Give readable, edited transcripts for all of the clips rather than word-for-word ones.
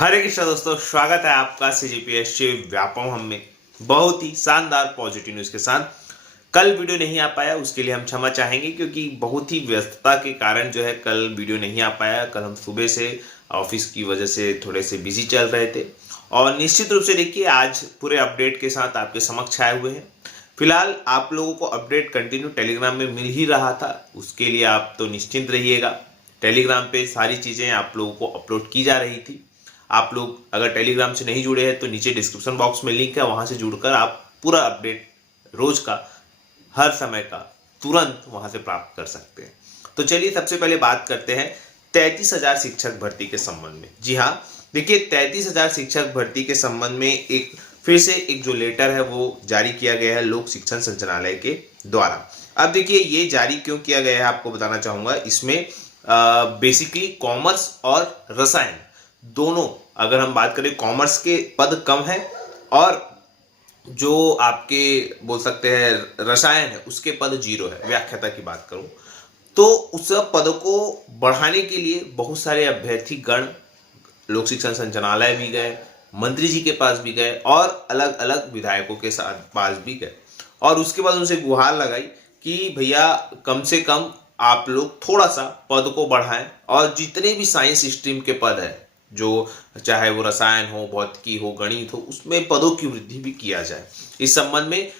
हरे कृष्णा दोस्तों, स्वागत है आपका सीजीपीएससी व्यापम हम में बहुत ही शानदार पॉजिटिव न्यूज़ के साथ। कल वीडियो नहीं आ पाया, उसके लिए हम क्षमा चाहेंगे क्योंकि बहुत ही व्यस्तता के कारण जो है कल वीडियो नहीं आ पाया। कल हम सुबह से ऑफिस की वजह से थोड़े से बिजी चल रहे थे और निश्चित रूप से देखिए आज पूरे अपडेट के साथ आपके समक्ष आए हुए हैं। फिलहाल आप लोगों को अपडेट कंटिन्यू टेलीग्राम में मिल ही रहा था, उसके लिए आप तो निश्चिंत रहिएगा। टेलीग्राम पे सारी चीज़ें आप लोगों को अपलोड की जा रही थी। आप लोग अगर टेलीग्राम से नहीं जुड़े हैं तो नीचे डिस्क्रिप्शन बॉक्स में लिंक है, वहां से जुड़कर आप पूरा अपडेट रोज का, हर समय का तुरंत वहां से प्राप्त कर सकते हैं। तो चलिए सबसे पहले बात करते हैं 33,000 शिक्षक भर्ती के संबंध में। जी हाँ, देखिए 33,000 शिक्षक भर्ती के संबंध में एक फिर से एक जो लेटर है वो जारी किया गया है लोक शिक्षण संचालनालय के द्वारा। अब देखिए ये जारी क्यों किया गया है आपको बताना चाहूंगा। इसमें बेसिकली कॉमर्स और रसायन दोनों, अगर हम बात करें कॉमर्स के पद कम है और जो आपके बोल सकते हैं रसायन है उसके पद 0 है, व्याख्याता की बात करूं तो उस पद को बढ़ाने के लिए बहुत सारे अभ्यर्थी गण लोक शिक्षण संचालनालय भी गए, मंत्री जी के पास भी गए और अलग अलग विधायकों के साथ पास भी गए और उसके बाद उनसे गुहार लगाई कि भैया कम से कम आप लोग थोड़ा सा पद को बढ़ाएं और जितने भी साइंस स्ट्रीम के पद है, जो चाहे वो रसायन हो, भौतिकी हो, गणित हो, उसमें पदों की वृद्धि भी किया जाए। इस संबंध में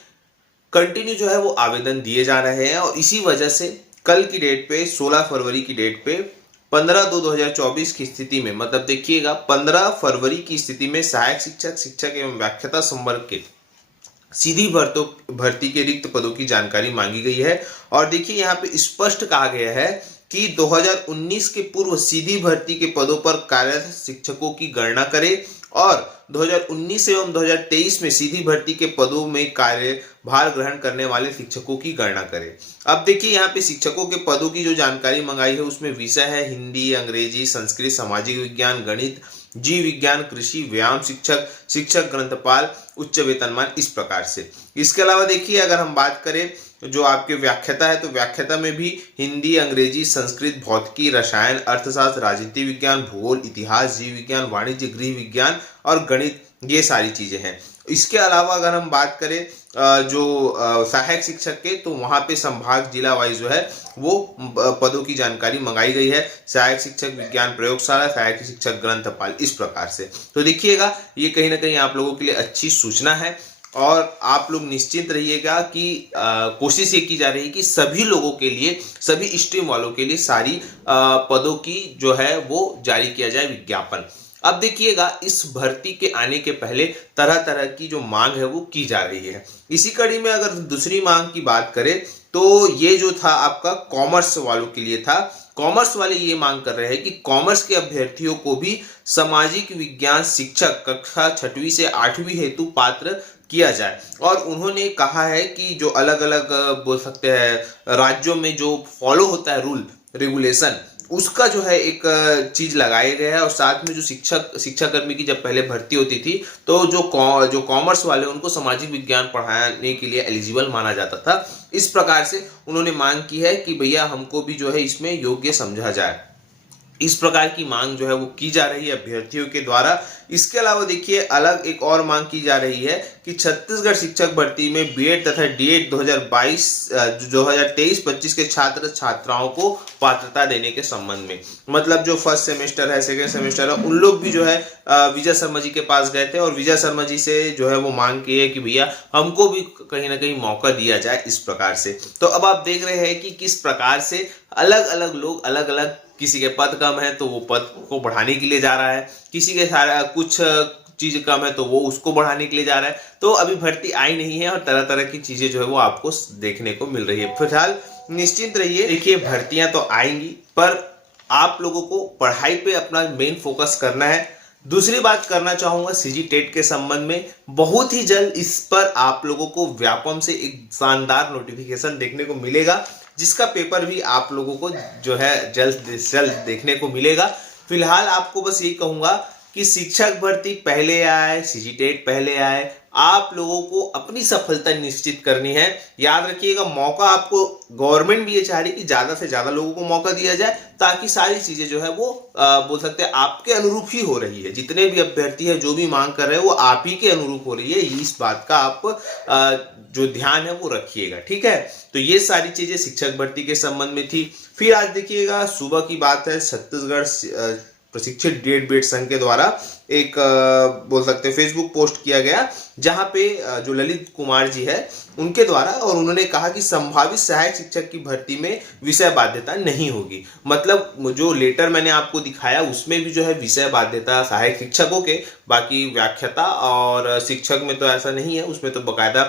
कंटिन्यू जो है वो आवेदन दिए जा रहे हैं और इसी वजह से कल की डेट पे 16 फरवरी की डेट पे 15/2/2024 की स्थिति में, मतलब देखिएगा 15 फरवरी की स्थिति में सहायक शिक्षक, शिक्षक एवं व्याख्याता संवर्ग के सीधी भर्ती के रिक्त पदों की जानकारी मांगी गई है। और देखिए यहाँ पे स्पष्ट कहा गया है कि 2019 के पूर्व सीधी भर्ती के पदों पर कार्यरत शिक्षकों की गणना करें और 2019 एवं 2023 में सीधी भर्ती के पदों में कार्यभार ग्रहण करने वाले शिक्षकों की गणना करें। अब देखिए यहाँ पे शिक्षकों के पदों की जो जानकारी मंगाई है उसमें विषय है हिंदी, अंग्रेजी, संस्कृत, सामाजिक विज्ञान, गणित, जीव विज्ञान, कृषि, व्यायाम शिक्षक, शिक्षक ग्रंथपाल, उच्च वेतनमान, इस प्रकार से। इसके अलावा देखिए अगर हम बात करें जो आपके व्याख्याता है तो व्याख्याता में भी हिंदी, अंग्रेजी, संस्कृत, भौतिकी, रसायन, अर्थशास्त्र, राजनीति विज्ञान, भूगोल, इतिहास, जीव विज्ञान, वाणिज्य, गृह विज्ञान और गणित, ये सारी चीजें हैं। इसके अलावा अगर हम बात करें जो सहायक शिक्षक के, तो वहां पे संभाग जिला वाइज जो है वो पदों की जानकारी मंगाई गई है। सहायक शिक्षक विज्ञान प्रयोगशाला, सहायक शिक्षक ग्रंथपाल, इस प्रकार से। तो देखिएगा ये कहीं ना कहीं आप लोगों के लिए अच्छी सूचना है और आप लोग निश्चिंत रहिएगा कि कोशिश ये की जा रही है कि सभी लोगों के लिए, सभी स्ट्रीम वालों के लिए सारी पदों की जो है वो जारी किया जाए विज्ञापन। अब देखिएगा इस भर्ती के आने के पहले तरह तरह की जो मांग है वो की जा रही है। इसी कड़ी में अगर दूसरी मांग की बात करें तो ये जो था आपका कॉमर्स वालों के लिए था। कॉमर्स वाले ये मांग कर रहे हैं कि कॉमर्स के अभ्यर्थियों को भी सामाजिक विज्ञान शिक्षक कक्षा 6वीं से 8वीं हेतु पात्र किया जाए। और उन्होंने कहा है कि जो अलग अलग बोल सकते हैं राज्यों में जो फॉलो होता है रूल रेगुलेशन, उसका जो है एक चीज लगाया गया है। और साथ में जो शिक्षाकर्मी की जब पहले भर्ती होती थी तो जो कॉमर्स वाले उनको सामाजिक विज्ञान पढ़ाने के लिए एलिजिबल माना जाता था। इस प्रकार से उन्होंने मांग की है कि भैया हमको भी जो है इसमें योग्य समझा जाए। इस प्रकार की मांग जो है वो की जा रही है अभ्यर्थियों के द्वारा। इसके अलावा देखिए अलग एक और मांग की जा रही है कि छत्तीसगढ़ शिक्षक भर्ती में बीएड तथा डीएड 2023-25 के छात्र छात्राओं को पात्रता देने के संबंध में, मतलब जो फर्स्ट सेमेस्टर है, सेकेंड सेमेस्टर है, उन लोग भी जो है विजय शर्मा जी के पास गए थे और विजय शर्मा जी से जो है वो मांग की है कि भैया हमको भी कहीं ना कहीं मौका दिया जाए, इस प्रकार से। तो अब आप देख रहे हैं कि किस प्रकार से अलग अलग लोग अलग अलग, किसी के पद कम है तो वो पद को बढ़ाने के लिए जा रहा है, किसी के सारा कुछ चीज कम है तो वो उसको बढ़ाने के लिए जा रहा है। तो अभी भर्ती आई नहीं है और तरह तरह की चीजें जो है वो आपको देखने को मिल रही है। फिलहाल निश्चिंत रहिए, देखिए भर्तियां तो आएंगी पर आप लोगों को पढ़ाई पे अपना मेन फोकस करना है। दूसरी बात करना चाहूंगा सीजी टेट के संबंध में, बहुत ही जल्द इस पर आप लोगों को व्यापम से एक शानदार नोटिफिकेशन देखने को मिलेगा, जिसका पेपर भी आप लोगों को जो है जल्द से जल्द देखने को मिलेगा। फिलहाल आपको बस यही कहूंगा कि शिक्षक भर्ती पहले आए, सीजीटेट पहले आए, आप लोगों को अपनी सफलता निश्चित करनी है। याद रखिएगा, मौका आपको गवर्नमेंट भी ये चाह रही कि ज्यादा से ज्यादा लोगों को मौका दिया जाए, ताकि सारी चीजें जो है वो बोल सकते हैं आपके अनुरूप ही हो रही है। जितने भी अभ्यर्थी है जो भी मांग कर रहे हैं वो आप ही के अनुरूप हो रही है, इस बात का आप जो ध्यान है वो रखिएगा। ठीक है, तो ये सारी चीजें शिक्षक भर्ती के संबंध में थी। फिर आज देखिएगा सुबह की बात है, छत्तीसगढ़ प्रशिक्षित डीएड संघ के द्वारा एक बोल सकते हैं फेसबुक पोस्ट किया गया, जहां पे जो ललित कुमार जी है उनके द्वारा, और उन्होंने कहा कि संभावित सहायक शिक्षक की भर्ती में विषय बाध्यता नहीं होगी। मतलब जो लेटर मैंने आपको दिखाया उसमें भी जो है विषय बाध्यता सहायक शिक्षकों के, बाकी व्याख्याता और शिक्षक में तो ऐसा नहीं है, उसमें तो बकायदा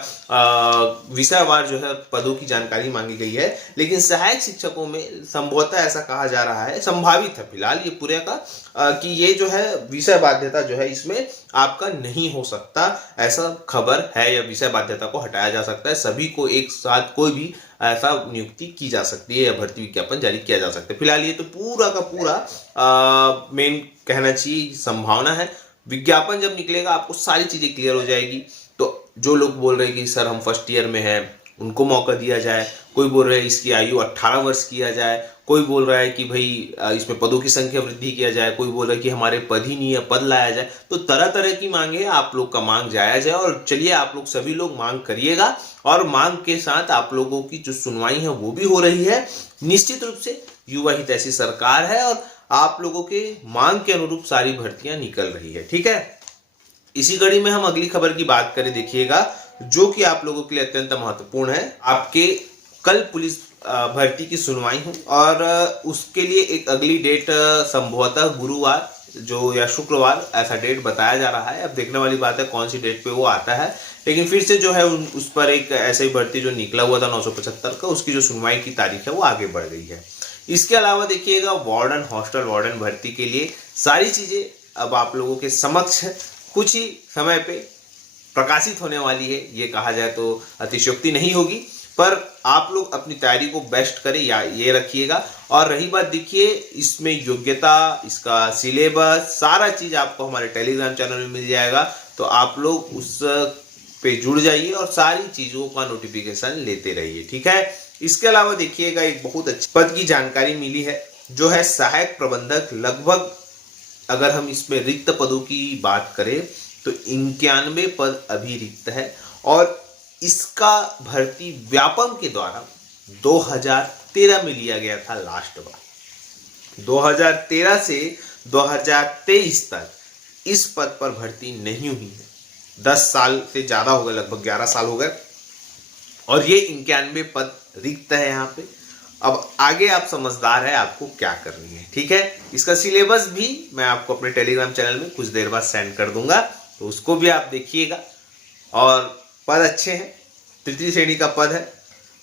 विषयवार जो है पदों की जानकारी मांगी गई है। लेकिन सहायक शिक्षकों में संभवतः ऐसा कहा जा रहा है, संभावित है फिलहाल ये पूरे का, कि ये जो है विषय बाध्यता जो है इसमें आपका नहीं हो सकता, ऐसा खबर है, या विषय बाध्यता को हटाया जा सकता है। सभी को एक साथ कोई भी ऐसा नियुक्ति की जा सकती है या भर्ती विज्ञापन जारी किया जा सकता है। फिलहाल ये तो पूरा का पूरा मेन कहना चाहिए संभावना है। विज्ञापन जब निकलेगा आपको सारी चीजें क्लियर हो जाएगी। तो जो लोग बोल रहे हैं कि सर हम फर्स्ट ईयर में हैं उनको मौका दिया जाए, कोई बोल रहा है इसकी आयु 18 वर्ष किया जाए, कोई बोल रहा है कि भाई इसमें पदों की संख्या वृद्धि किया जाए, कोई बोल रहा है कि हमारे पद ही नहीं है पद लाया जाए। तो तरह तरह की मांगे, आप लोग का मांग जायज है, और चलिए आप लोग सभी लोग मांग करिएगा, और मांग के साथ आप लोगों की जो सुनवाई है वो भी हो रही है। निश्चित रूप से युवा हित ऐसी सरकार है और आप लोगों के मांग के अनुरूप सारी भर्तियां निकल रही है। ठीक है, इसी कड़ी में हम अगली खबर की बात करें, देखिएगा, जो कि आप लोगों के लिए अत्यंत महत्वपूर्ण है। आपके कल पुलिस भर्ती की सुनवाई है, और उसके लिए एक अगली डेट संभवतः गुरुवार जो या शुक्रवार ऐसा डेट बताया जा रहा है। अब देखने वाली बात है कौन सी डेट पे वो आता है। लेकिन फिर से जो है उस पर एक ऐसे ही भर्ती जो निकला हुआ था 975 का, उसकी जो सुनवाई की तारीख है वो आगे बढ़ गई है। इसके अलावा देखिएगा, वार्डन हॉस्टल वार्डन भर्ती के लिए सारी चीजें अब आप लोगों के समक्ष कुछ ही समय पे प्रकाशित होने वाली है। ये कहा जाए तो अतिशयोक्ति नहीं होगी, पर आप लोग अपनी तैयारी को बेस्ट करें, या ये रखिएगा। और रही बात, देखिए इसमें योग्यता, इसका सिलेबस, सारा चीज आपको हमारे टेलीग्राम चैनल में मिल जाएगा। तो आप लोग उस पे जुड़ जाइए और सारी चीजों का नोटिफिकेशन लेते रहिए। ठीक है, इसके अलावा देखिएगा एक बहुत अच्छी पद की जानकारी मिली है, जो है सहायक प्रबंधक। लगभग अगर हम इसमें रिक्त पदों की बात करें तो 91 पद अभी रिक्त है, और इसका भर्ती व्यापम के द्वारा 2013 में लिया गया था लास्ट बार। 2013 से 2023 तक इस पद पर भर्ती नहीं हुई है। 10 साल से ज्यादा हो गए, लगभग 11 साल हो गए, और ये 91 पद रिक्त है यहाँ पे। अब आगे आप समझदार है, आपको क्या करनी है। ठीक है, इसका सिलेबस भी मैं आपको अपने टेलीग्राम चैनल में कुछ देर बाद सेंड कर दूंगा, तो उसको भी आप देखिएगा। और पद अच्छे हैं, तृतीय श्रेणी का पद है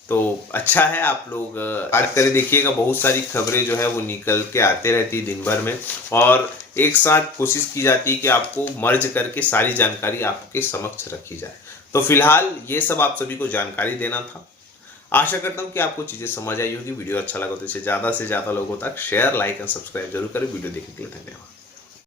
तो अच्छा है। आप लोग बात करें, देखिएगा बहुत सारी खबरें जो है वो निकल के आते रहती है दिन भर में, और एक साथ कोशिश की जाती है कि आपको मर्ज करके सारी जानकारी आपके समक्ष रखी जाए। तो फिलहाल ये सब आप सभी को जानकारी देना था। आशा करता हूँ कि आपको चीजें समझ आई होगी। वीडियो अच्छा लगा तो इसे ज्यादा से ज्यादा लोगों तक शेयर, लाइक एंड सब्सक्राइब जरूर करें। वीडियो देखने के लिए धन्यवाद।